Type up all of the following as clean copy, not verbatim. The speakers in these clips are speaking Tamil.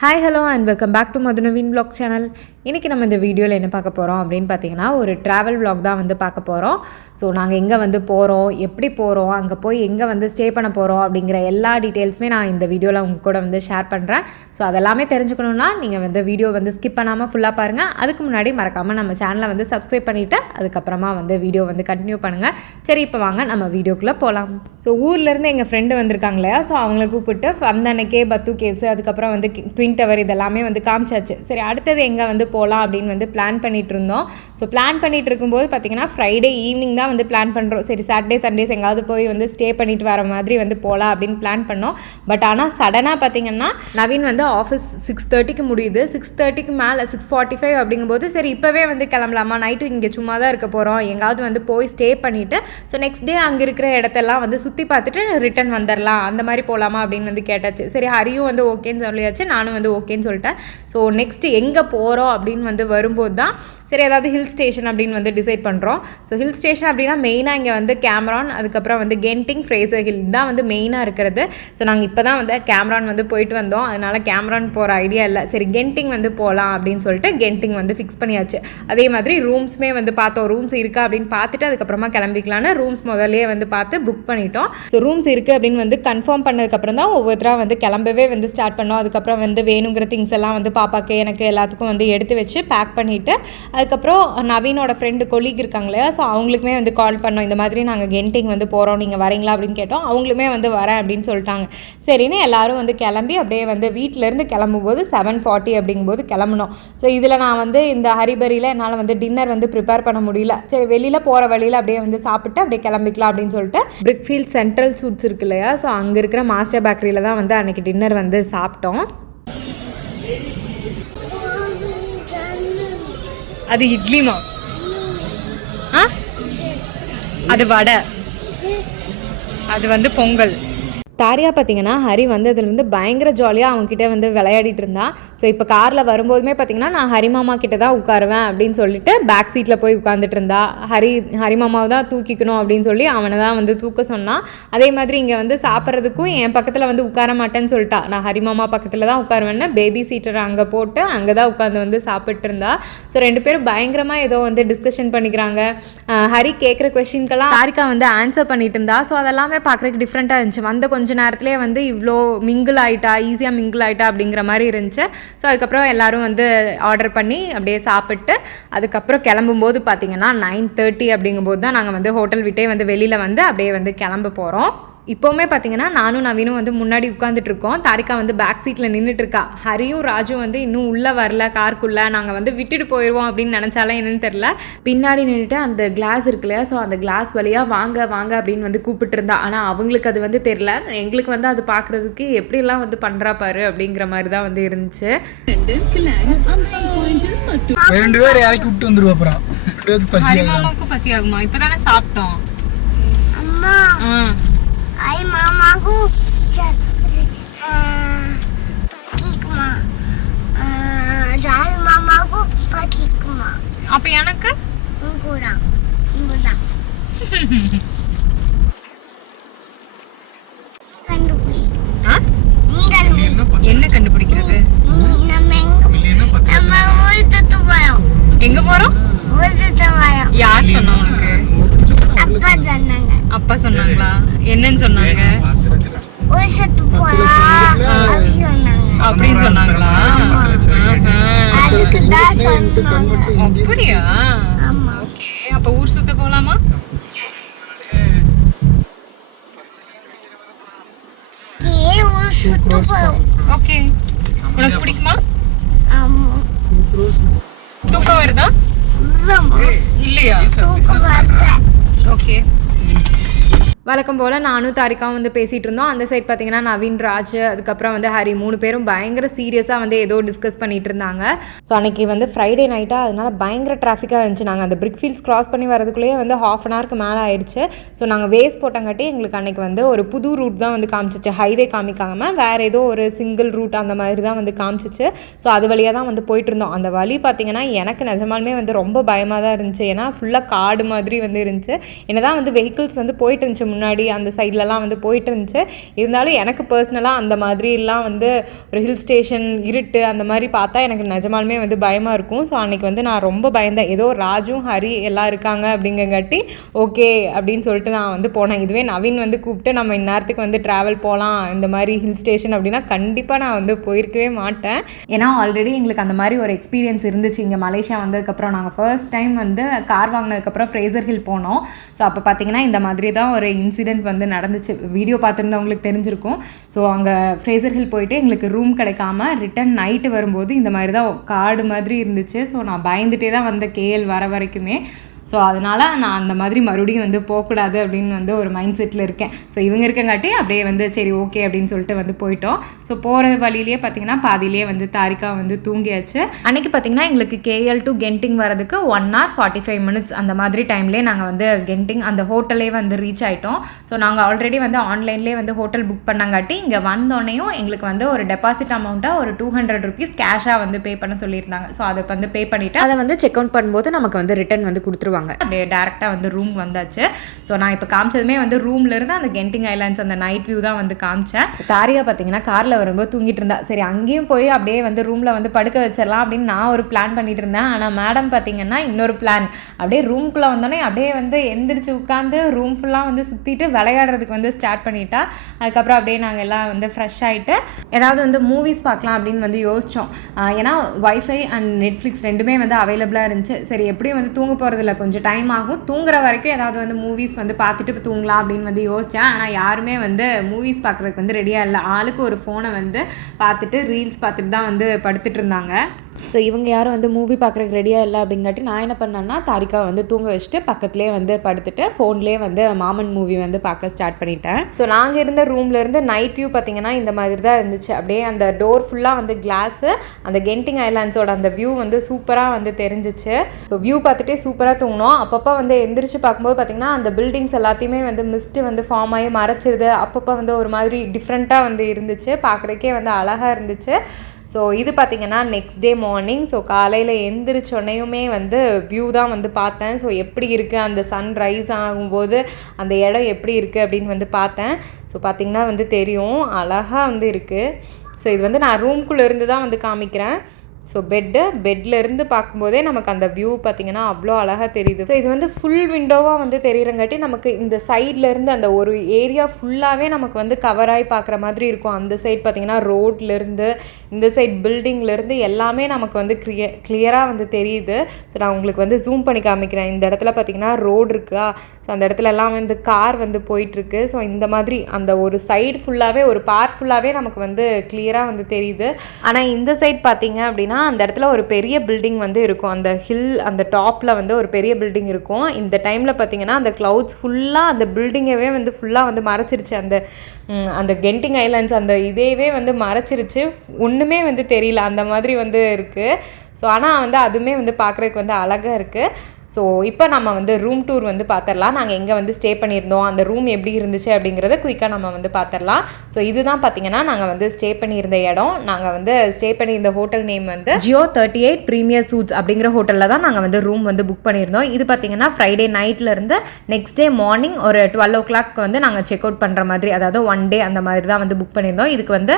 Hi hello and welcome back to Madhunaveen vlog channel. இன்றைக்கி நம்ம இந்த வீடியோவில் என்ன பார்க்க போகிறோம் அப்படின்னு பார்த்தீங்கன்னா ஒரு ட்ராவல் vlog தான் வந்து பார்க்க போகிறோம். ஸோ நாங்கள் எங்கே வந்து போகிறோம், எப்படி போகிறோம், அங்கே போய் எங்கே வந்து ஸ்டே பண்ண போகிறோம் அப்படிங்கிற எல்லா டீட்டெயில்ஸுமே நான் இந்த வீடியோவில் உங்கள் கூட வந்து ஷேர் பண்ணுறேன். ஸோ அதெல்லாமே தெரிஞ்சுக்கணுன்னா நீங்கள் வந்து வீடியோ வந்து ஸ்கிப் பண்ணாமல் ஃபுல்லாக பாருங்கள். அதுக்கு முன்னாடி மறக்காமல் நம்ம சேனலை வந்து சப்ஸ்கிரைப் பண்ணிவிட்டு அதுக்கப்புறமா வந்து வீடியோ வந்து கண்டினியூ பண்ணுங்கள். சரி, இப்போ வாங்க நம்ம வீடியோக்குள்ளே போகலாம். ஸோ ஊர்லேருந்து எங்கள் ஃப்ரெண்டு வந்திருக்காங்க இல்லையா, ஸோ அவங்கள கூப்பிட்டு அந்த அன்னைக்கே பத்து கேவ்ஸ், அதுக்கப்புறம் வந்து ட்வின் டவர் இதெல்லாமே வந்து காமிச்சாச்சு. சரி, அடுத்தது எங்கே வந்து போகலாம் அப்படின்னு வந்து பிளான் பண்ணிகிட்டு இருந்தோம். ஸோ பிளான் பண்ணிகிட்டு இருக்கும்போது பார்த்திங்கன்னா ஃப்ரைடே ஈவினிங் தான் வந்து பிளான் பண்ணுறோம். சரி, சாட்டர்டே சண்டேஸ் எங்காவது போய் வந்து ஸ்டே பண்ணிட்டு வர மாதிரி வந்து போகலாம் அப்படின்னு பிளான் பண்ணோம். பட் ஆனால் சடனாக பார்த்திங்கன்னா நவீன் வந்து ஆஃபீஸ் 6:30க்கு முடியுது. 6:30க்கு மேலே 6:45 அப்படிங்கும்போது சரி இப்போவே வந்து கிளம்பலாமா, நைட்டு இங்கே சும்மா தான் இருக்க போகிறோம், எங்காவது வந்து போய் ஸ்டே பண்ணிவிட்டு ஸோ நெக்ஸ்ட் டே அங்கே இருக்கிற இடத்தெல்லாம் வந்து சுற்றி பார்த்துட்டு ரிட்டன் வந்துடலாம், அந்த மாதிரி போகலாமா அப்படின்னு வந்து கேட்டாச்சு. சரி, ஹரியும் வந்து ஓகேன்னு சொல்லியாச்சு, நானும் வந்து ஓகேன்னு சொல்லிட்டேன். ஸோ நெக்ஸ்ட்டு எங்கே போகிறோம் அப்படின்னு வந்து வரும்போது தான் சரி ஏதாவது ஹில் ஸ்டேஷன் அப்படின்னு வந்து டிசைட் பண்ணுறோம். ஸோ ஹில் ஸ்டேஷன் அப்படின்னா மெயினாக இங்கே வந்து கேமரான், அதுக்கப்புறம் வந்து கென்டிங், ஃப்ரேசர் ஹில் தான் வந்து மெயினாக இருக்கிறது. ஸோ நாங்கள் இப்போ தான் வந்து கேமரான் வந்து போயிட்டு வந்தோம், அதனால் கேமரான் போகிற ஐடியா இல்லை. சரி, கென்டிங் வந்து போகலாம் அப்படின்னு சொல்லிட்டு கென்டிங் வந்து ஃபிக்ஸ் பண்ணியாச்சு. அதே மாதிரி ரூம்ஸுமே வந்து பார்த்தோம், ரூம்ஸ் இருக்கா அப்படின்னு பார்த்துட்டு அதுக்கப்புறமா கிளம்பிக்கலான்னு ரூம்ஸ் முதல்லே வந்து பார்த்து புக் பண்ணிட்டோம். ஸோ ரூம்ஸ் இருக்குது அப்படின்னு வந்து கன்ஃபார்ம் பண்ணதுக்கப்புறம் தான் ஒவ்வொருத்தராக வந்து கிளம்பவே வந்து ஸ்டார்ட் பண்ணோம். அதுக்கப்புறம் வந்து வேணுங்கிற திங்ஸ் எல்லாம் வந்து பாப்பாக்கு எனக்கு எல்லாத்துக்கும் வந்து எடுத்து வச்சு பேக் பண்ணிவிட்டு அதுக்கப்புறம் நவீனோட ஃப்ரெண்டு கொலீக் இருக்காங்க இல்லையா, ஸோ அவங்களுக்குமே வந்து கால் பண்ணோம். இந்த மாதிரி நாங்கள் கென்டிங் வந்து போகிறோம், நீங்கள் வரீங்களா அப்படின்னு கேட்டோம். அவங்களுமே வந்து வரேன் அப்படின்னு சொல்லிட்டாங்க. சரின்னு எல்லோரும் வந்து கிளம்பி அப்படியே வந்து வீட்டிலேருந்து கிளம்பும்போது 7:40 அப்படிங்கும்போது கிளம்பணும். ஸோ இதில் நான் வந்து இந்த ஹரிபரியில் என்னால் வந்து டின்னர் வந்து ப்ரிப்பேர் பண்ண முடியல. சரி, வெளியில் போகிற வழியில் அப்படியே வந்து சாப்பிட்டு அப்படியே கிளம்பிக்கலாம் அப்படின்னு சொல்லிட்டு பிரிக்ஃபீல்ட் சென்ட்ரல் சூட்ஸ் இருக்கு இல்லையா, ஸோ அங்கே இருக்கிற மாஸ்டர் பேக்கரியில் தான் வந்து அன்றைக்கி டின்னர் வந்து சாப்பிட்டோம். அது இட்லிமா, அது வடை, அது வந்து பொங்கல். தாரியா பார்த்திங்கன்னா ஹரி வந்து அதில் வந்து பயங்கர ஜாலியாக அவங்கக்கிட்ட வந்து விளையாடிட்டு இருந்தான். ஸோ இப்போ காரில் வரும்போதுமே பார்த்திங்கன்னா நான் ஹரிமாமா கிட்ட தான் உட்காருவேன் அப்படின்னு சொல்லிட்டு பேக் சீட்டில் போய் உட்காந்துட்டு இருந்தா. ஹரிமாமாவை தான் தூக்கிக்கணும் அப்படின்னு சொல்லி அவனை தான் வந்து தூக்க சொன்னான். அதே மாதிரி இங்கே வந்து சாப்பிட்றதுக்கும் என் பக்கத்தில் வந்து உட்கார மாட்டேன்னு சொல்லிட்டா. நான் ஹரிமாமா பக்கத்தில் தான் உட்காருவேன்னு பேபி சீட்டர் அங்கே போட்டு அங்கே தான் உட்காந்து வந்து சாப்பிட்டு இருந்தா. ஸோ ரெண்டு பேரும் பயங்கரமாக ஏதோ வந்து டிஸ்கஷன் பண்ணிக்கிறாங்க. ஹரி கேட்குற கொஷின்கெல்லாம் தாரிகா வந்து ஆன்சர் பண்ணிட்டு இருந்தா. ஸோ அதெல்லாமே பார்க்குறதுக்கு டிஃப்ரெண்ட்டாக இருந்துச்சு. வந்த கொஞ்சம் நேரத்துலேயே வந்து இவ்வளோ மிங்கிள் ஆகிட்டா, ஈஸியாக மிங்கிள் ஆகிட்டா அப்படிங்கிற மாதிரி இருந்துச்சு. ஸோ அதுக்கப்புறம் எல்லோரும் வந்து ஆர்டர் பண்ணி அப்படியே சாப்பிட்டு அதுக்கப்புறம் கிளம்பும்போது பார்த்திங்கன்னா 9:30 அப்படிங்கும்போது தான் நாங்கள் வந்து ஹோட்டல் விட்டே வந்து வெளியில் வந்து அப்படியே வந்து கிளம்ப போகிறோம். இப்போவுமே பார்த்திங்கன்னா நானும் நவீனும் வந்து முன்னாடி உட்காந்துட்ருக்கோம். தாரிகா வந்து பேக் சீட்டில் நின்றுட்டுருக்கா. ஹரியும் ராஜும் வந்து இன்னும் உள்ளே வரல காருக்குள்ளே. நாங்கள் வந்து விட்டுட்டு போயிடுவோம் அப்படின்னு நினச்சாலும் என்னென்னு தெரில. பின்னாடி நின்றுட்டு அந்த கிளாஸ் இருக்கு இல்லையா, ஸோ அந்த கிளாஸ் வழியாக வாங்க வாங்க அப்படின்னு வந்து கூப்பிட்டு இருந்தா. ஆனால் அவங்களுக்கு அது வந்து தெரில. எங்களுக்கு வந்து அது பார்க்குறதுக்கு எப்படிலாம் வந்து பண்ணுறா பாரு அப்படிங்கிற மாதிரி தான் வந்து இருந்துச்சு. 2 பேர் இறக்கி விட்டு வந்துருவாப்புறா. ஹரிமாமாவுக்கு பசி ஆகுமா? இப்போ தானே சாப்பிட்டோம். Ay mamaku pakikma. Jal mamaku pakikma. அப்ப எனக்கு kurang. Kurang. கண்டுபிடி. என்ன கண்டுபிடிக்கிறது? நம்ம ஊருக்கு போறோம். எங்க போறோம்? ஊருக்கு போறோம். யார் சொன்னா உனக்கு? அப்பா சொன்னாங்க. அப்பா சொன்னாங்களா? என்னன்னு சொன்னாங்க? ஊருக்கு போலாம் அப்படின்னு சொன்னாங்களா? அதுக்கு தான் சொன்னாங்க. அப்படியா? ஆமா. ஓகே, அப்ப ஊர் சுத்த போலாமா? ஊர் சுத்த போறோம். ஓகே, உனக்கு பிடிக்குமா? ஆமா. தூக்கம் வருதா? இல்லையா? தூக்கம் வருது. ஓகே, வழக்கம் போல் நானும் தாரிகாவும் வந்து பேசிகிட்டு இருந்தோம். அந்த சைட் பார்த்திங்கன்னா நவீன், ராஜ், அதுக்கப்புறம் வந்து ஹரி 3 பேரும் பயங்கர சீரியஸாக வந்து ஏதோ டிஸ்கஸ் பண்ணிகிட்டு இருந்தாங்க. ஸோ அன்றைக்கி வந்து ஃப்ரைடே நைட்டாக, அதனால் பயங்கர டிராஃபிக்காக இருந்துச்சு. நாங்கள் அந்த பிரிக்ஃபீல்ட்ஸ் கிராஸ் பண்ணி வரதுக்குள்ளேயே வந்து 1/2 hour மேலே ஆயிடுச்சு. ஸோ நாங்கள் வேஸ் போட்டங்காட்டி எங்களுக்கு அன்றைக்கி வந்து ஒரு புது ரூட் தான் வந்து காமிச்சிச்சு. ஹைவே காமிக்காமல் வேறு ஏதோ ஒரு சிங்கிள் ரூட் அந்த மாதிரி தான் வந்து காமிச்சிச்சு. ஸோ அது வழியாக தான் வந்து போயிட்டு இருந்தோம். அந்த வழி பார்த்திங்கன்னா எனக்கு நிஜமாலுமே வந்து ரொம்ப பயமாக தான் இருந்துச்சு. ஏன்னா ஃபுல்லாக காடு மாதிரி வந்து இருந்துச்சு. என்ன தான் வந்து வெஹிக்கிள்ஸ் வந்து போயிட்டு இருந்துச்சு முன்னாடி அந்த சைட்லலாம் வந்து போயிட்டு இருந்துச்சு. இருந்தாலும் எனக்கு பர்சனலாக அந்த மாதிரிலாம் வந்து ஒரு ஹில் ஸ்டேஷன் இருட்டு அந்த மாதிரி பார்த்தா எனக்கு நிஜமாலுமே வந்து பயமாக இருக்கும். ஸோ அன்றைக்கி வந்து நான் ரொம்ப பயந்தேன். ஏதோ ராஜும் ஹரி எல்லாம் இருக்காங்க அப்படிங்கங்காட்டி ஓகே அப்படின்னு சொல்லிட்டு நான் வந்து போனேன். இதுவே நவீன் வந்து கூப்பிட்டு நம்ம இந்நேரத்துக்கு வந்து ட்ராவல் போகலாம் இந்த மாதிரி ஹில் ஸ்டேஷன் அப்படின்னா கண்டிப்பாக நான் வந்து போயிருக்கவே மாட்டேன். ஏன்னா ஆல்ரெடி எங்களுக்கு அந்த மாதிரி ஒரு எக்ஸ்பீரியன்ஸ் இருந்துச்சு. இங்கே மலேசியா வந்ததுக்கப்புறம் நாங்கள் ஃபர்ஸ்ட் டைம் வந்து கார் வாங்கினதுக்கப்புறம் ஃப்ரேசர் ஹில் போனோம். ஸோ அப்போ பார்த்தீங்கன்னா இந்த மாதிரி தான் ஒரு இன்சிடெண்ட் வந்து நடந்துச்சு. வீடியோ பார்த்துருந்தவங்களுக்கு தெரிஞ்சிருக்கும். ஸோ அங்கே ஃப்ரேசர் ஹில் போயிட்டு எங்களுக்கு ரூம் கிடைக்காம ரிட்டன் நைட்டு வரும்போது இந்த மாதிரி தான் காடு மாதிரி இருந்துச்சு. ஸோ நான் பயந்துகிட்டே தான் வந்த கேஎல் வர வரைக்குமே. ஸோ அதனால் நான் அந்த மாதிரி மறுபடியும் வந்து போகக்கூடாது அப்படின்னு வந்து ஒரு மைண்ட் செட்டில் இருக்கேன். ஸோ இவங்க இருக்கங்காட்டி அப்படியே வந்து சரி ஓகே அப்படின்னு சொல்லிட்டு வந்து போயிட்டோம். ஸோ போகிற வழியிலேயே பார்த்திங்கன்னா பாதியிலே வந்து தாரிகா வந்து தூங்கியாச்சு. அன்றைக்கி பார்த்திங்கன்னா எங்களுக்கு கேஎல் டு கென்டிங் வரதுக்கு 1 hour 45 minutes அந்த மாதிரி டைம்லேயே நாங்கள் வந்து கென்டிங் அந்த ஹோட்டலே வந்து ரீச் ஆகிட்டோம். ஸோ நாங்கள் ஆல்ரெடி வந்து ஆன்லைன்லேயே வந்து ஹோட்டல் புக் பண்ணங்காட்டி இங்கே வந்தோடனையும் எங்களுக்கு வந்து ஒரு டெபாசிட் அமௌண்ட்டாக ஒரு 200 rupees கேஷாக வந்து பே பண்ண சொல்லியிருந்தாங்க. ஸோ அதை வந்து பே பண்ணிவிட்டு அதை வந்து செக் அவுட் பண்ணும்போது நமக்கு வந்து ரிட்டன் வந்து கொடுத்துருவாங்க. அப்படியே டேரெக்டாக வந்து ரூம் வந்தாச்சு. ஸோ நான் இப்போ காமிச்சதுமே வந்து ரூம்லேருந்து அந்த கென்டிங் ஐலாண்ட்ஸ் அந்த நைட் வியூ தான் வந்து காமிச்சேன். தாரிகா பார்த்தீங்கன்னா காரில் வரும்போது தூங்கிட்டு இருந்தா. சரி அங்கேயும் போய் அப்படியே வந்து ரூமில் வந்து படுக்க வச்சிடலாம் அப்படின்னு நான் ஒரு பிளான் பண்ணிட்டு இருந்தேன். ஆனால் மேடம் பார்த்தீங்கன்னா இன்னொரு பிளான். அப்படியே ரூம்குள்ளே வந்தோடனே அப்படியே வந்து எந்திரிச்சு உட்காந்து ரூம் ஃபுல்லாக வந்து சுற்றிட்டு விளையாடுறதுக்கு வந்து ஸ்டார்ட் பண்ணிட்டா. அதுக்கப்புறம் அப்படியே நாங்கள் எல்லாம் வந்து ஃப்ரெஷ் ஆகிட்டு ஏதாவது வந்து மூவிஸ் பார்க்கலாம் அப்படின்னு வந்து யோசித்தோம். ஏன்னா வைஃபை அண்ட் நெட்ஃப்ளிக்ஸ் ரெண்டுமே வந்து அவைலபிளாக இருந்துச்சு. சரி எப்படியும் வந்து தூங்க போகிறதில்ல, கொஞ்சம் டைம் ஆகும், தூங்குற வரைக்கும் ஏதாவது வந்து மூவிஸ் வந்து பார்த்துட்டு தூங்கலாம் அப்படின்னு வந்து யோசித்தேன். ஆனால் யாருமே வந்து மூவிஸ் பார்க்குறதுக்கு வந்து ரெடியாக இல்லை. ஆளுக்கு ஒரு ஃபோனை வந்து பார்த்துட்டு ரீல்ஸ் பார்த்துட்டு தான் வந்து படுத்துட்டு இருந்தாங்க. ஸோ இவங்க யாரும் வந்து மூவி பார்க்குறதுக்கு ரெடியாக இல்லை அப்படிங்காட்டி நான் என்ன பண்ணேன்னா தாரிகா வந்து தூங்க வச்சுட்டு பக்கத்துலேயே வந்து படுத்துட்டு ஃபோன்லேயே வந்து மாமன் மூவி வந்து பார்க்க ஸ்டார்ட் பண்ணிட்டேன். ஸோ நாங்கள் இருந்த ரூம்லேருந்து நைட் வியூ பார்த்திங்கன்னா இந்த மாதிரி தான் இருந்துச்சு. அப்படியே அந்த டோர் ஃபுல்லாக வந்து கிளாஸு, அந்த கென்டிங் ஐலாண்ட்ஸோட அந்த வியூ வந்து சூப்பராக வந்து தெரிஞ்சிச்சு. ஸோ வியூ பார்த்துட்டே சூப்பராக தூங்கினோம். அப்பப்போ வந்து எந்திரிச்சு பார்க்கும்போது பார்த்திங்கன்னா அந்த பில்டிங்ஸ் எல்லாத்தையுமே வந்து மிஸ்ட்டு வந்து ஃபார்ம் ஆகி மறைச்சிருது. அப்பப்போ வந்து ஒரு மாதிரி டிஃப்ரெண்ட்டாக வந்து இருந்துச்சு, பார்க்குறதுக்கே வந்து அழகாக இருந்துச்சு. ஸோ இது பார்த்திங்கன்னா நெக்ஸ்ட் டே மார்னிங். ஸோ காலையில் எந்திரிச்சோன்னையுமே வந்து வியூ தான் வந்து பார்த்தேன். ஸோ எப்படி இருக்குது அந்த சன் ரைஸ் ஆகும்போது அந்த இடம் எப்படி இருக்குது அப்படின்னு வந்து பார்த்தேன். ஸோ பார்த்திங்கன்னா வந்து தெரியும் அழகாக வந்து இருக்குது. ஸோ இது வந்து நான் ரூம்குள்ளே இருந்து தான் வந்து காமிக்கிறேன். ஸோ பெட்லேருந்து பார்க்கும்போதே நமக்கு அந்த வியூ பார்த்திங்கன்னா அவ்வளோ அழகாக தெரியுது. ஸோ இது வந்து ஃபுல் விண்டோவாக வந்து தெரியுறங்காட்டி நமக்கு இந்த சைட்லேருந்து அந்த ஒரு ஏரியா ஃபுல்லாகவே நமக்கு வந்து கவராகி பார்க்குற மாதிரி இருக்கும். அந்த சைட் பார்த்திங்கன்னா ரோட்லேருந்து இந்த சைட் பில்டிங்லேருந்து எல்லாமே நமக்கு வந்து கிளியராக வந்து தெரியுது. ஸோ நான் உங்களுக்கு வந்து ஜூம் பண்ணி காமிக்கிறேன். இந்த இடத்துல பார்த்திங்கன்னா ரோடு இருக்கா. ஸோ அந்த இடத்துல எல்லாம் வந்து கார் வந்து போயிட்டுருக்கு. ஸோ இந்த மாதிரி அந்த ஒரு சைடு ஃபுல்லாகவே ஒரு பார்ட் ஃபுல்லாகவே நமக்கு வந்து கிளியராக வந்து தெரியுது. ஆனால் இந்த சைட் பார்த்திங்க அப்படின்னா அந்த இடத்துல ஒரு பெரிய பில்டிங் வந்து இருக்கும். அந்த ஹில் அந்த டாப்பில் வந்து ஒரு பெரிய பில்டிங் இருக்கும். இந்த டைமில் பார்த்திங்கன்னா அந்த க்ளவுட்ஸ் ஃபுல்லாக அந்த பில்டிங்கவே வந்து ஃபுல்லாக வந்து மறைச்சிருச்சு. அந்த கென்டிங் ஐலாண்ட்ஸ் அந்த இதேவே வந்து மறைச்சிருச்சு. ஒன்றுமே வந்து தெரியல, அந்த மாதிரி வந்து இருக்குது. ஸோ ஆனால் வந்து அதுவுமே வந்து பார்க்குறதுக்கு வந்து அழகாக இருக்குது. ஸோ இப்போ நம்ம வந்து ரூம் டூர் வந்து பார்த்துடலாம். நாங்கள் எங்கே வந்து ஸ்டே பண்ணியிருந்தோம், அந்த ரூம் எப்படி இருந்துச்சு அப்படிங்கிறத குயிக்காக நம்ம வந்து பார்த்துடலாம். ஸோ இதுதான் பார்த்திங்கன்னா நாங்கள் வந்து ஸ்டே பண்ணியிருந்த இடம். நாங்கள் வந்து ஸ்டே பண்ணியிருந்த ஹோட்டல் நேம் வந்து ஜியோ 38 ப்ரீமியர் சூட்ஸ் அப்படிங்கிற ஹோட்டலில் தான் நாங்கள் வந்து ரூம் வந்து புக் பண்ணியிருந்தோம். இது பார்த்திங்கன்னா ஃப்ரைடே நைட்லேருந்து நெக்ஸ்ட் டே மார்னிங் ஒரு 12 o'clock வந்து நாங்கள் செக் அவுட் பண்ணுற மாதிரி, அதாவது 1 day அந்த மாதிரி தான் வந்து புக் பண்ணியிருந்தோம். இதுக்கு வந்து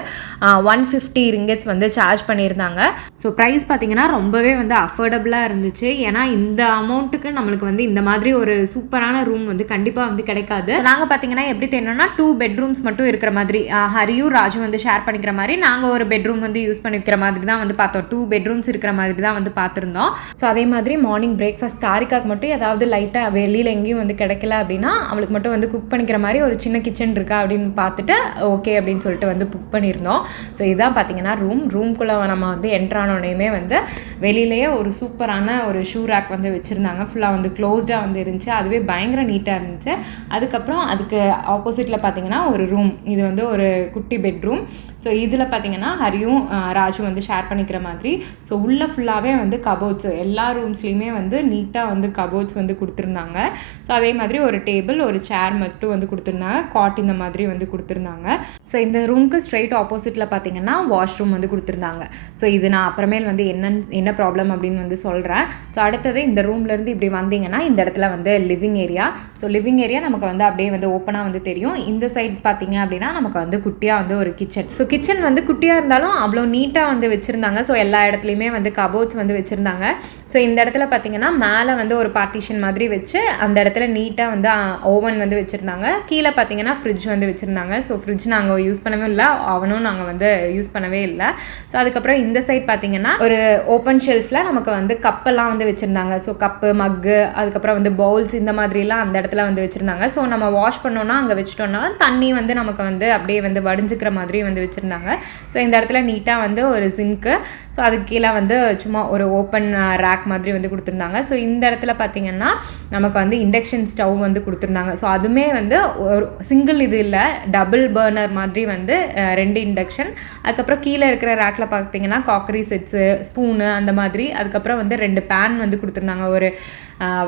150 ringgits வந்து சார்ஜ் பண்ணியிருந்தாங்க. ஸோ ப்ரைஸ் பார்த்திங்கன்னா ரொம்பவே வந்து அஃபோர்டபுளாக இருந்துச்சு. ஏன்னா இந்த அமௌண்ட்டுக்கு நம்மளுக்கு வந்து இந்த மாதிரி ஒரு சூப்பரான ரூம் வந்து கண்டிப்பாக வந்து கிடைக்காது. நாங்கள் பார்த்தீங்கன்னா எப்படி தெரியும்னா 2 bedrooms மட்டும் இருக்கிற மாதிரி, ஹரியும் ராஜும் வந்து ஷேர் பண்ணிக்கிற மாதிரி நாங்கள் ஒரு பெட்ரூம் வந்து யூஸ் பண்ணிக்கிற மாதிரி தான் வந்து பார்த்தோம். 2 bedrooms இருக்கிற மாதிரி தான் வந்து பார்த்துருந்தோம். ஸோ அதே மாதிரி மார்னிங் பிரேக்ஃபாஸ்ட் தாரிகாக்கு மட்டும் ஏதாவது லைட்டாக வெளியில் எங்கேயும் வந்து கிடைக்கல அப்படின்னா அவளுக்கு மட்டும் வந்து குக் பண்ணிக்கிற மாதிரி ஒரு சின்ன கிச்சன் இருக்கா அப்படின்னு பார்த்துட்டு ஓகே அப்படின்னு சொல்லிட்டு வந்து புக் பண்ணியிருந்தோம். ஸோ இதுதான் பார்த்தீங்கன்னா ரூம்குள்ளே நம்ம வந்து என்ட்ரானோடையுமே வந்து வெளியிலேயே ஒரு சூப்பரான ஒரு ஷூ ரேக் வந்து வச்சுருந்தாங்க. ஃபுல்லாக வந்து க்ளோஸ்டாக வந்து இருந்துச்சு. அதுவே பயங்கர நீட்டாக இருந்துச்சு. அதுக்கப்புறம் அதுக்கு ஆப்போசிட்டில் பார்த்தீங்கன்னா ஒரு ரூம், இது வந்து ஒரு குட்டி பெட்ரூம். ஸோ இதில் பார்த்தீங்கன்னா ஹரியும் ராஜும் வந்து ஷேர் பண்ணிக்கிற மாதிரி. ஸோ உள்ளே ஃபுல்லாகவே வந்து கபோர்ட்ஸ், எல்லா ரூம்ஸ்லேயுமே வந்து நீட்டாக வந்து கபோர்ட்ஸ் வந்து கொடுத்துருந்தாங்க. ஸோ அதே மாதிரி ஒரு டேபிள் ஒரு சேர் மட்டும் வந்து கொடுத்துருந்தாங்க. காட் இந்த மாதிரி வந்து கொடுத்துருந்தாங்க. ஸோ இந்த ரூமுக்கு ஸ்ட்ரைட் ஆப்போசிட்டில் பார்த்தீங்கன்னா வாஷ்ரூம் வந்து கொடுத்துருந்தாங்க. ஸோ இது நான் அப்புறமேல் வந்து என்னன்னு என்ன ப்ராப்ளம் அப்படின்னு வந்து சொல்கிறேன். ஸோ அடுத்தது இந்த ரூம்லேருந்து இப்படி வந்தீங்கன்னா இந்த இடத்துல வந்து living area. So living area நமக்கு வந்து அப்படியே வந்து ஓப்பனாக வந்து தெரியும். இந்த சைட் பார்த்தீங்க அப்படின்னா நமக்கு வந்து குட்டியாக வந்து ஒரு கிச்சன். ஸோ கிச்சன் வந்து குட்டியாக இருந்தாலும் அவ்வளோ நீட்டாக வந்து வச்சுருந்தாங்க. ஸோ எல்லா இடத்துலையுமே வந்து கபோர்ட்ஸ் வந்து வச்சுருந்தாங்க. ஸோ இந்த இடத்துல பார்த்தீங்கன்னா மேலே வந்து ஒரு பார்ட்டிஷன் மாதிரி வச்சு அந்த இடத்துல நீட்டாக வந்து ஓவன் வந்து வச்சுருந்தாங்க. கீழே பார்த்தீங்கன்னா ஃப்ரிட்ஜ் வந்து வச்சுருந்தாங்க. ஸோ ஃப்ரிட்ஜ் நாங்கள் யூஸ் பண்ணவே இல்லை, அவனும் நாங்கள் வந்து யூஸ் பண்ணவே இல்லை. ஸோ அதுக்கப்புறம் இந்த சைட் பார்த்தீங்கன்னா ஒரு ஓப்பன் ஷெல்ஃபில் நமக்கு வந்து கப்பெல்லாம் வந்து வச்சுருந்தாங்க. ஸோ கப்பு, மக்கு, அதுக்கப்புறம் வந்து பவுல்ஸ் இந்த மாதிரிலாம் அந்த இடத்துல வந்து வச்சுருந்தாங்க. ஸோ நம்ம வாஷ் பண்ணோன்னா அங்கே வச்சுட்டோம்னா தண்ணி வந்து நமக்கு வந்து அப்படியே வந்து வடிஞ்சிக்கிற மாதிரி வந்து வச்சுருந்தாங்க. ஸோ இந்த இடத்துல நீட்டாக வந்து ஒரு சிங்க்கு, ஸோ அதுக்கு கீழே வந்து சும்மா ஒரு ஓப்பன் ரேக் மாதிரி வந்து கொடுத்துருந்தாங்க. ஸோ இந்த இடத்துல பார்த்தீங்கன்னா நமக்கு வந்து இண்டக்ஷன் ஸ்டவ் வந்து கொடுத்துருந்தாங்க. ஸோ அதுவுமே வந்து ஒரு சிங்கிள் இது இல்லை, டபுள் பர்னர் மாதிரி வந்து 2 இண்டக்ஷன். அதுக்கப்புறம் கீழே இருக்கிற ரேக்கில் பார்த்தீங்கன்னா காக்கரி செட்ஸு, ஸ்பூனு அந்த மாதிரி. அதுக்கப்புறம் வந்து 2 பேன் வந்து கொடுத்துருந்தாங்க, ஒரு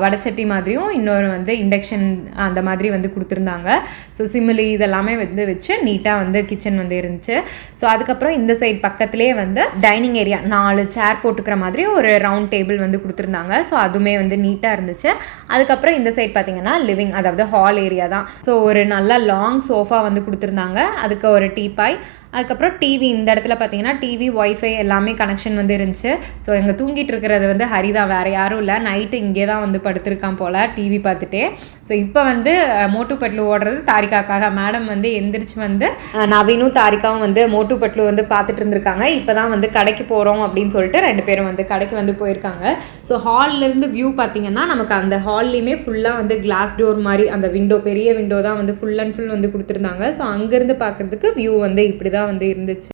வடச்சட்டி மாதிரியும் இன்னொரு வந்து இண்டக்ஷன் அந்த மாதிரி வந்து கொடுத்துருந்தாங்க. ஸோ சிமிலி இதெல்லாமே வந்து வச்சு நீட்டாக வந்து கிச்சன் வந்து இருந்துச்சு. ஸோ அதுக்கப்புறம் இந்த சைட் பக்கத்துலேயே வந்து டைனிங் ஏரியா 4 சேர் போட்டுக்கிற மாதிரி ஒரு ரவுண்ட் டேபிள் வந்து கொடுத்துருந்தாங்க. ஸோ அதுவுமே வந்து நீட்டாக இருந்துச்சு. அதுக்கப்புறம் இந்த சைட் பார்த்தீங்கன்னா லிவிங், அதாவது ஹால் ஏரியா தான். ஸோ ஒரு நல்ல லாங் சோஃபா வந்து கொடுத்துருந்தாங்க, அதுக்கு ஒரு டீபாய். அதுக்கப்புறம் டிவி, இந்த இடத்துல பார்த்தீங்கன்னா டிவி, ஒய்ஃபை எல்லாமே கனெக்ஷன் வந்து இருந்துச்சு. ஸோ எங்கள் தூங்கிட்டு இருக்கிறது வந்து ஹரிதான், வேறு யாரும் இல்லை. நைட்டு இங்கே தான் வந்து படுத்திருக்கான் போல் டிவி பார்த்துட்டே. ஸோ இப்போ வந்து மோட்டு பட்லு ஓடுறது தாரிகாக்காக. மேடம் வந்து எந்திரிச்சு வந்து நவீனும் தாரிகாவும் வந்து மோட்டு பட்லு வந்து பார்த்துட்டு இருந்திருக்காங்க. இப்போ தான் வந்து கடைக்கு போகிறோம் அப்படின்னு சொல்லிட்டு 2 பேரும் வந்து கடைக்கு வந்து போயிருக்காங்க. ஸோ ஹால்லேருந்து வியூ பார்த்தீங்கன்னா நமக்கு அந்த ஹால்லையுமே ஃபுல்லாக வந்து கிளாஸ் டோர் மாதிரி அந்த விண்டோ, பெரிய விண்டோ தான் வந்து ஃபுல் அண்ட் ஃபுல் வந்து கொடுத்துருந்தாங்க. ஸோ அங்கேருந்து பார்க்குறதுக்கு வியூ வந்து இப்படி தான் வந்து இருந்துச்சு.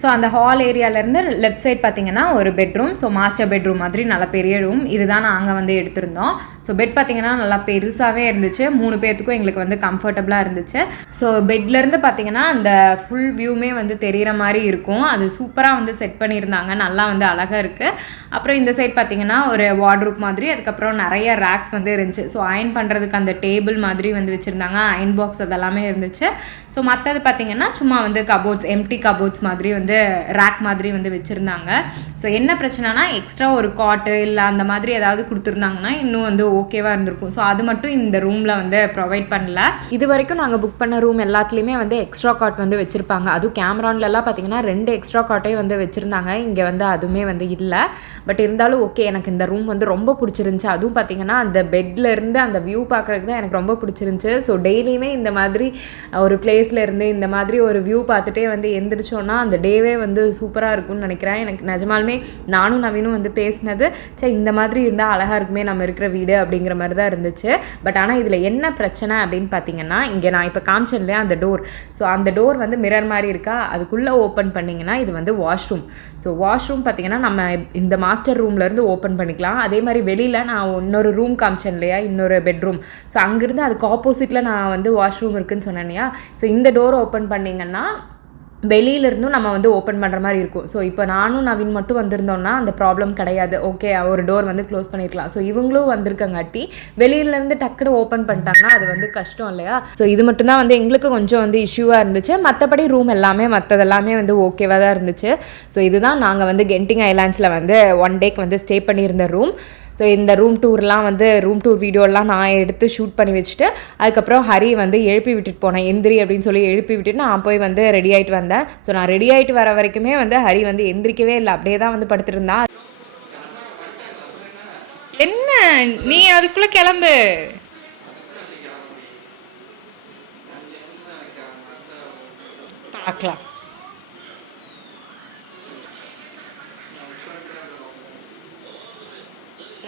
ஸோ அந்த ஹால் ஏரியாவிலேருந்து லெஃப்ட் சைட் பார்த்தீங்கன்னா ஒரு பெட்ரூம். ஸோ மாஸ்டர் பெட்ரூம் மாதிரி நல்ல பெரிய ரூம். இதுதான் நாங்கள் வந்து எடுத்திருந்தோம். ஸோ பெட் பார்த்தீங்கன்னா நல்லா பெருசாகவே இருந்துச்சு. 3 பேர்த்துக்கும் எங்களுக்கு வந்து கம்ஃபர்டபுளாக இருந்துச்சு. ஸோ பெட்லேருந்து பார்த்தீங்கன்னா அந்த ஃபுல் வியூமே வந்து தெரிகிற மாதிரி இருக்கும். அது சூப்பராக வந்து செட் பண்ணியிருந்தாங்க, நல்லா வந்து அழகாக இருக்குது. அப்புறம் இந்த சைட் பார்த்தீங்கன்னா ஒரு வார்ட்ரூப் மாதிரி, அதுக்கப்புறம் நிறைய ரேக்ஸ் வந்து இருந்துச்சு. ஸோ அயன் பண்ணுறதுக்கு அந்த டேபிள் மாதிரி வந்து வச்சுருந்தாங்க, அயன் பாக்ஸ் அதெல்லாமே இருந்துச்சு. ஸோ மற்றது பார்த்தீங்கன்னா சும்மா வந்து கபோர்ட்ஸ், எம்டி கபோர்ட்ஸ் மாதிரி வந்து ரேக் மாதிரி வந்து வச்சுருந்தாங்க. ஸோ என்ன பிரச்சனைனா எக்ஸ்ட்ரா ஒரு காட்டு இல்லை அந்த மாதிரி ஏதாவது கொடுத்துருந்தாங்கன்னா இன்னும் வந்து ஓகேவாக இருந்திருக்கும். ஸோ அது மட்டும் இந்த ரூமில் வந்து ப்ரொவைட் பண்ணல. இது வரைக்கும் நாங்கள் புக் பண்ண ரூம் எல்லாத்துலேயுமே வந்து எக்ஸ்ட்ரா காட் வந்து வச்சுருப்பாங்க. அதுவும் கேமரான்லலாம் பார்த்தீங்கன்னா 2 எக்ஸ்ட்ரா காட்டே வந்து வச்சுருந்தாங்க. இங்கே வந்து அதுவுமே வந்து இல்லை. பட் இருந்தாலும் ஓகே, எனக்கு இந்த ரூம் வந்து ரொம்ப பிடிச்சிருந்துச்சு. அதுவும் பார்த்தீங்கன்னா அந்த பெட்லேருந்து அந்த வியூ பார்க்குறதுக்கு தான் எனக்கு ரொம்ப பிடிச்சிருந்துச்சு. ஸோ டெய்லியுமே இந்த மாதிரி ஒரு பிளேஸில் இருந்து இந்த மாதிரி ஒரு வியூ பார்த்துட்டே வந்து எந்திரிச்சோன்னா அந்த டேவே வந்து சூப்பராக இருக்கும்னு நினைக்கிறேன். எனக்கு நிஜமாலுமே நானும் நவீனும் வந்து பேசினது, சே இந்த மாதிரி இருந்தால் அழகாக இருக்குமே நம்ம இருக்கிற வீடு அப்படிங்கிற மாதிரி தான் இருந்துச்சு. பட் ஆனால் இதில் என்ன பிரச்சனை அப்படின்னு பார்த்தீங்கன்னா, இங்கே நான் இப்போ காமிச்சேன் இல்லையா அந்த டோர். ஸோ அந்த டோர் வந்து மிரர் மாதிரி இருக்கா, அதுக்குள்ளே ஓப்பன் பண்ணிங்கன்னா இது வந்து வாஷ்ரூம். ஸோ வாஷ்ரூம் பார்த்தீங்கன்னா நம்ம இந்த மாஸ்டர் ரூம்லேருந்து ஓப்பன் பண்ணிக்கலாம். அதே மாதிரி வெளியில் நான் இன்னொரு ரூம் காமிச்சேன் இல்லையா, இன்னொரு பெட்ரூம். ஸோ அங்கேருந்து அதுக்கு ஆப்போசிட்டில் நான் வந்து வாஷ்ரூம் இருக்குதுன்னு சொன்னேன் இல்லையா. ஸோ இந்த டோர் ஓப்பன் பண்ணிங்கன்னா வெளியிலேருந்தும் நம்ம வந்து ஓப்பன் பண்ணுற மாதிரி இருக்கும். ஸோ இப்போ நானும் நவீன் மட்டும் வந்திருந்தோம்னா அந்த ப்ராப்ளம் கிடையாது. ஓகே, ஒரு டோர் வந்து க்ளோஸ் பண்ணியிருக்கலாம். ஸோ இவங்களும் வந்திருக்கங்காட்டி வெளியிலேருந்து டக்குன்னு ஓப்பன் பண்ணிட்டாங்கன்னா அது வந்து கஷ்டம் இல்லையா. ஸோ இது மட்டும்தான் வந்து எங்களுக்கு கொஞ்சம் வந்து இஷ்யூவாக இருந்துச்சு. மற்றபடி ரூம் எல்லாமே மற்றதெல்லாமே வந்து ஓகேவாக தான் இருந்துச்சு. ஸோ இதுதான் நாங்கள் வந்து கென்டிங் ஐலாண்ட்ஸில் வந்து 1 டேக்கு வந்து ஸ்டே பண்ணியிருந்த ரூம். ஸோ இந்த ரூம் டூர் வீடியோலாம் நான் எடுத்து ஷூட் பண்ணி வச்சுட்டு அதுக்கப்புறம் ஹரி வந்து எழுப்பி விட்டுட்டு போனேன். எந்திரி அப்படின்னு சொல்லி எழுப்பி விட்டுட்டு நான் போய் வந்து ரெடி ஆகிட்டு வந்தேன். ஸோ நான் ரெடி ஆகிட்டு வர வரைக்குமே வந்து ஹரி வந்து எந்திரிக்கவே இல்லை, அப்படியே தான் வந்து படுத்துட்டு இருந்தான். என்ன நீ அதுக்குள்ளே கிளம்பு. பார்க்கலாம்.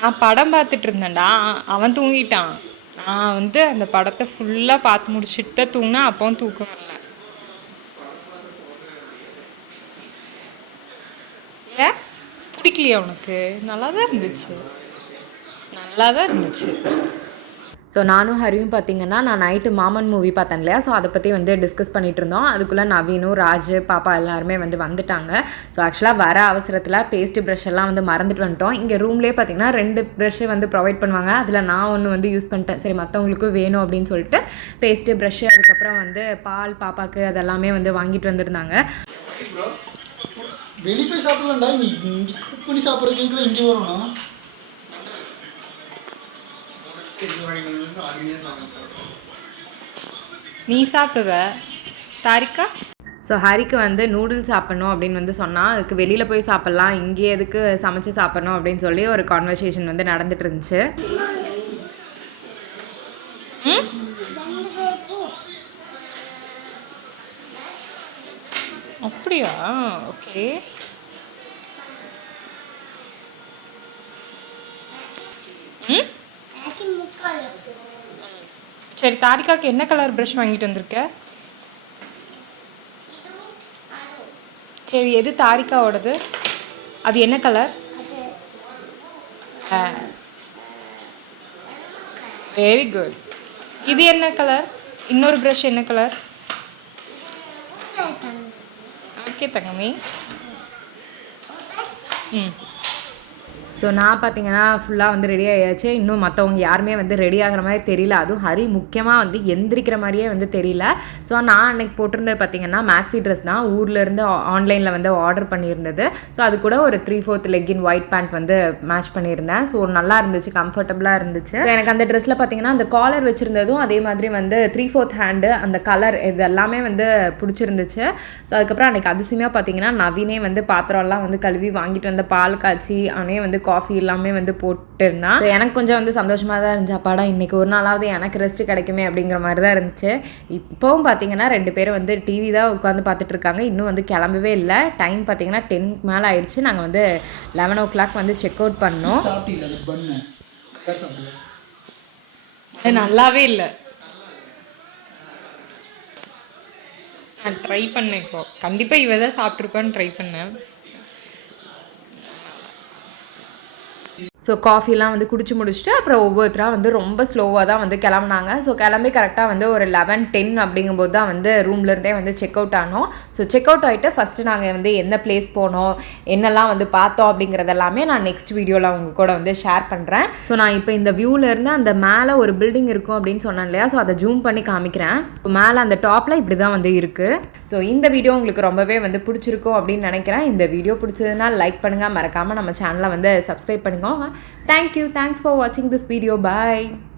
நான் படம் பார்த்துட்டு இருந்தேன்டா, அவன் தூங்கிட்டான். நான் வந்து அந்த படத்தை ஃபுல்லாக பார்த்து முடிச்சுட்டு தான் தூங்கினேன். அப்பவும் தூக்கம் வரல. ஏன் பிடிக்கலையா உனக்கு? நல்லா தான் இருந்துச்சு. ஸோ நானும் ஹரியும் பார்த்திங்கன்னா நான் நைட்டு மாமன் மூவி பார்த்தேன் இல்லையா, ஸோ அதை பற்றி வந்து டிஸ்கஸ் பண்ணிகிட்டு இருந்தோம். அதுக்குள்ளே நவீனும் ராஜ் பாப்பா எல்லாருமே வந்து வந்துட்டாங்க. ஸோ ஆக்சுவலாக வர அவசரத்தில் பேஸ்ட்டு ப்ரஷ் எல்லாம் வந்து மறந்துட்டு வந்துட்டோம். இங்கே ரூம்லேயே பார்த்திங்கன்னா 2 ப்ரஷ்ஷு வந்து ப்ரொவைட் பண்ணுவாங்க. அதில் நான் ஒன்று வந்து யூஸ் பண்ணிட்டேன், சரி மற்றவங்களுக்கும் வேணும் அப்படின்னு சொல்லிட்டு பேஸ்ட்டு ப்ரஷ்ஷு அதுக்கப்புறம் வந்து பால் பாப்பாவுக்கு அதெல்லாமே வந்து வாங்கிட்டு வந்துருந்தாங்க. வெளியே போய் சாப்பிடலாம்டா, இங்கே குக் பண்ணி சாப்பிட்றதுக்குள்ள இங்கே வரணும். நீ சாப்பிடுவ தாரிக்கா? ஸோ ஹரிக்கு வந்து நூடுல்ஸ் சாப்பிட்ணும் அப்படின்னு வந்து சொன்னால், அதுக்கு வெளியில் போய் சாப்பிட்லாம், இங்கே எதுக்கு சமைச்சு சாப்பிட்ணும் அப்படின்னு சொல்லி ஒரு கான்வர்சேஷன் வந்து நடந்துட்டு இருந்துச்சு. அப்படியா? ஓகே. சரி, தாரிகாவுக்கு என்ன கலர் ப்ரஷ் வாங்கிட்டு வந்திருக்க? சரி, எது தாரிகாவோடது? அது என்ன கலர்? Very good. இது என்ன கலர்? இன்னொரு ப்ரஷ் என்ன கலர்? ஓகே தங்கமி. ஸோ நான் பார்த்தீங்கன்னா ஃபுல்லாக வந்து ரெடி ஆகியாச்சு. இன்னும் மற்றவங்க யாருமே வந்து ரெடி ஆகிற மாதிரி தெரியல. அதுவும் ஹரி முக்கியமாக வந்து எந்திரிக்கிற மாதிரியே வந்து தெரியல. ஸோ நான் அன்றைக்கி போட்டிருந்தது பார்த்தீங்கன்னா மேக்ஸி ட்ரெஸ் தான், ஊர்லேருந்து ஆன்லைனில் வந்து ஆர்டர் பண்ணியிருந்தது. ஸோ அது கூட ஒரு 3/4 லெக்கின் ஒயிட் பேண்ட் வந்து மேட்ச் பண்ணியிருந்தேன். ஸோ நல்லா இருந்துச்சு, கம்ஃபர்டபுளாக இருந்துச்சு. எனக்கு அந்த ட்ரெஸ்ஸில் பார்த்தீங்கன்னா அந்த காலர் வச்சுருந்ததும் அதே மாதிரி வந்து 3/4 ஹேண்டு அந்த கலர் இது எல்லாமே வந்து பிடிச்சிருந்துச்சு. ஸோ அதுக்கப்புறம் அன்றைக்கி அதிசயமாக பார்த்தீங்கன்னா நவீனே வந்து பாத்திரம்லாம் வந்து கழுவி வாங்கிட்டு வந்த பால் காய்ச்சி அவனே வந்து காஃபி எல்லாமே வந்து போட்டுருந்தான். ஸோ எனக்கு கொஞ்சம் வந்து சந்தோஷமாக தான் இருந்துச்சு. அப்பாடா இன்றைக்கி ஒரு நாளாவது எனக்கு ரெஸ்ட் கிடைக்குமே அப்படிங்கிற மாதிரி தான் இருந்துச்சு. இப்போவும் பார்த்தீங்கன்னா 2 பேரும் வந்து டிவி தான் உட்காந்து பார்த்துட்ருக்காங்க. இன்னும் வந்து கிளம்பவே இல்லை. டைம் பார்த்தீங்கன்னா 10 மேலே ஆயிடுச்சு. நாங்கள் வந்து 11 o'clock வந்து செக் அவுட் பண்ணோம். நல்லாவே இல்லை. நான் ட்ரை பண்ணேன். இப்போ கண்டிப்பாக இவ தான் சாப்பிட்ருக்கோன்னு ட்ரை பண்ணேன். ஸோ காஃபிலாம் வந்து குடிச்சு முடிச்சுட்டு அப்புறம் ஒவ்வொருத்தராக வந்து ரொம்ப ஸ்லோவாக தான் வந்து கிளம்புனாங்க. ஸோ கிளம்பி கரெக்டாக வந்து ஒரு 11:10 அப்படிங்கும்போது தான் வந்து ரூம்லேருந்தே வந்து செக் அவுட் ஆனோம். ஸோ செக் அவுட் ஆகிட்டு ஃபஸ்ட்டு நாங்கள் வந்து எந்த பிளேஸ் போனோம், என்னெல்லாம் வந்து பார்த்தோம் அப்படிங்கிறதெல்லாமே நான் நெக்ஸ்ட் வீடியோவில் உங்கள் கூட வந்து ஷேர் பண்ணுறேன். ஸோ நான் இப்போ இந்த வியூவிலேருந்து அந்த மேலே ஒரு பில்டிங் இருக்கும் அப்படின்னு சொன்னேன் இல்லையா, ஸோ அதை ஜூம் பண்ணி காமிக்கிறேன். மேலே அந்த டாப்பில் இப்படி தான் வந்து இருக்குது. ஸோ இந்த வீடியோ உங்களுக்கு ரொம்பவே வந்து பிடிச்சிருக்கும் அப்படின்னு நினைக்கிறேன். இந்த வீடியோ பிடிச்சதுன்னா லைக் பண்ணுங்கள், மறக்காமல் நம்ம சேனலை வந்து சப்ஸ்கிரைப் பண்ணிக்கோங்க. Thank you. Thanks for watching this video. Bye.